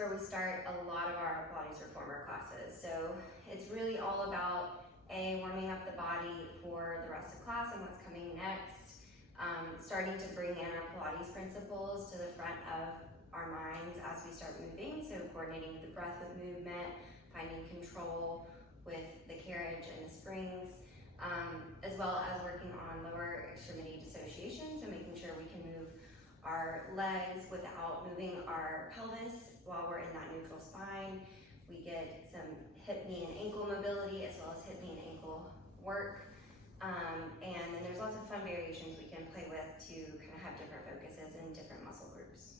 where we start a lot of our Pilates reformer classes. So it's really all about warming up the body for the rest of class and what's coming next, starting to bring in our Pilates principles to the front of our minds as we start moving. So coordinating the breath with movement, finding control with the carriage and the springs, as well as working on lower extremity dissociation, so making sure we can move our legs without moving our pelvis while we're in that neutral spine. We get some hip, knee, and ankle mobility, as well as hip, knee, and ankle work. And then there's lots of fun variations we can play with to kind of have different focuses and different muscle groups.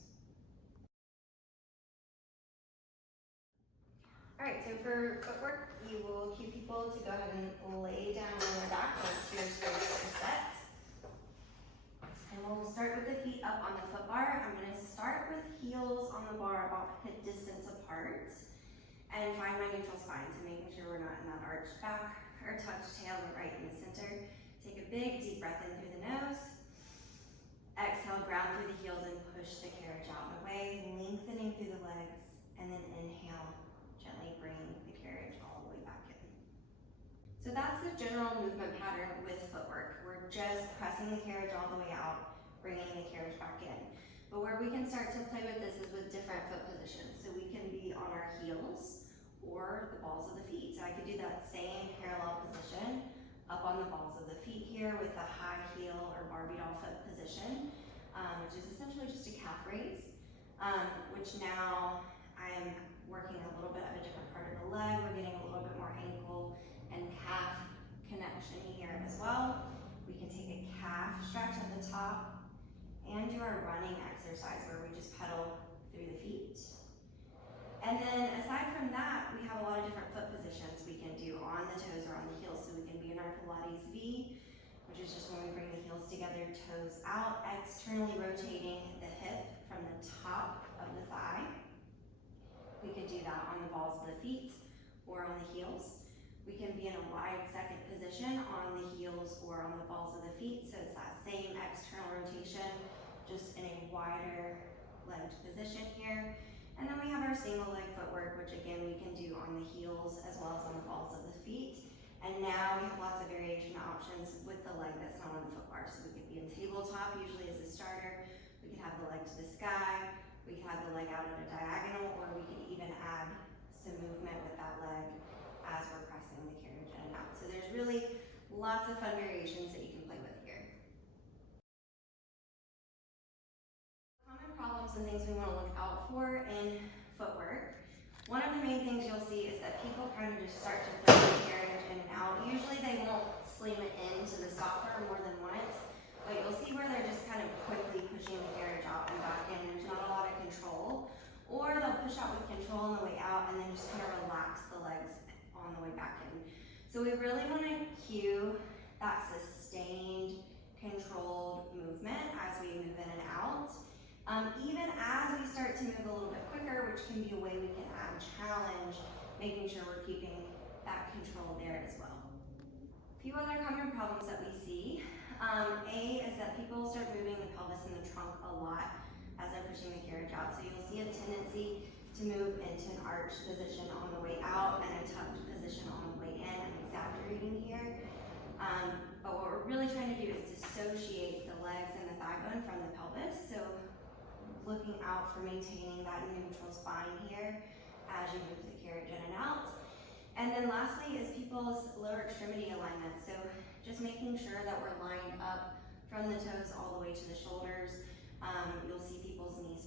All right, so for footwork, you will cue people to go ahead and lay down on their back. Let's do your first set. And we'll start with the feet up on the foot bar. I'm going to start with heels on the bar about hip distance apart and find my neutral spine. So making sure we're not in that arched back or tucked tail, but right in the center. Take a big deep breath in through the nose. Exhale, ground through the heels and push the carriage out and away, lengthening through the legs. And then inhale, gently bring the carriage all the way back in. So that's the general movement pattern with footwork. We're just pressing the carriage all the way out, bringing the carriage back in. But where we can start to play with this is with different foot positions. So we can be on our heels or the balls of the feet. So I could do that same parallel position up on the balls of the feet here with the high heel or Barbie doll foot position, which is essentially just a calf raise, which now I am working a little bit of a different part of the leg. We're getting a little bit more ankle and calf connection here as well. We can take a calf stretch at the top and do our running exercise where we just pedal through the feet. And then aside from that, we have a lot of different foot positions we can do on the toes or on the heels. So we can be in our Pilates V, which is just when we bring the heels together, toes out, externally rotating the hip from the top of the thigh. We could do that on the balls of the feet or on the heels. We can be in a wide second position on the heels or on the balls of the feet. So it's that same external rotation, just in a wider legged position here. And then we have our single leg footwork, which again, we can do on the heels as well as on the balls of the feet. And now we have lots of variation options with the leg that's not on the foot bar. So we could be in tabletop, usually as a starter. We could have the leg to the sky. We could have the leg out at a diagonal, or we could even add some movement with that leg as we're pressing the carriage in and out. So there's really lots of fun variations that you can play with here. Common problems and things we want to look out for in footwork. One of the main things you'll see is that people kind of just start to push the carriage in and out. Usually they won't slam it into the stopper more than once, but you'll see where they're just kind of quickly pushing the carriage out and back in. There's not a lot of control. Or they'll push out with control on the way out and then just kind of relax the legs on the way back in. So we really want to cue that sustained, controlled movement as we move in and out. Even as we start to move a little bit quicker, which can be a way we can add challenge, making sure we're keeping that control there as well. A few other common problems that we see. A is that people start moving the pelvis and the trunk a lot as they're pushing the carriage out. So you'll see a tendency to move into an arched position on the way out and a tucked position on the way in. I'm exaggerating here. But what we're really trying to do is dissociate the legs and the thigh bone from the pelvis. So looking out for maintaining that neutral spine here as you move the carriage in and out. And then lastly is people's lower extremity alignment. So just making sure that we're lined up from the toes all the way to the shoulders. You'll see people's knees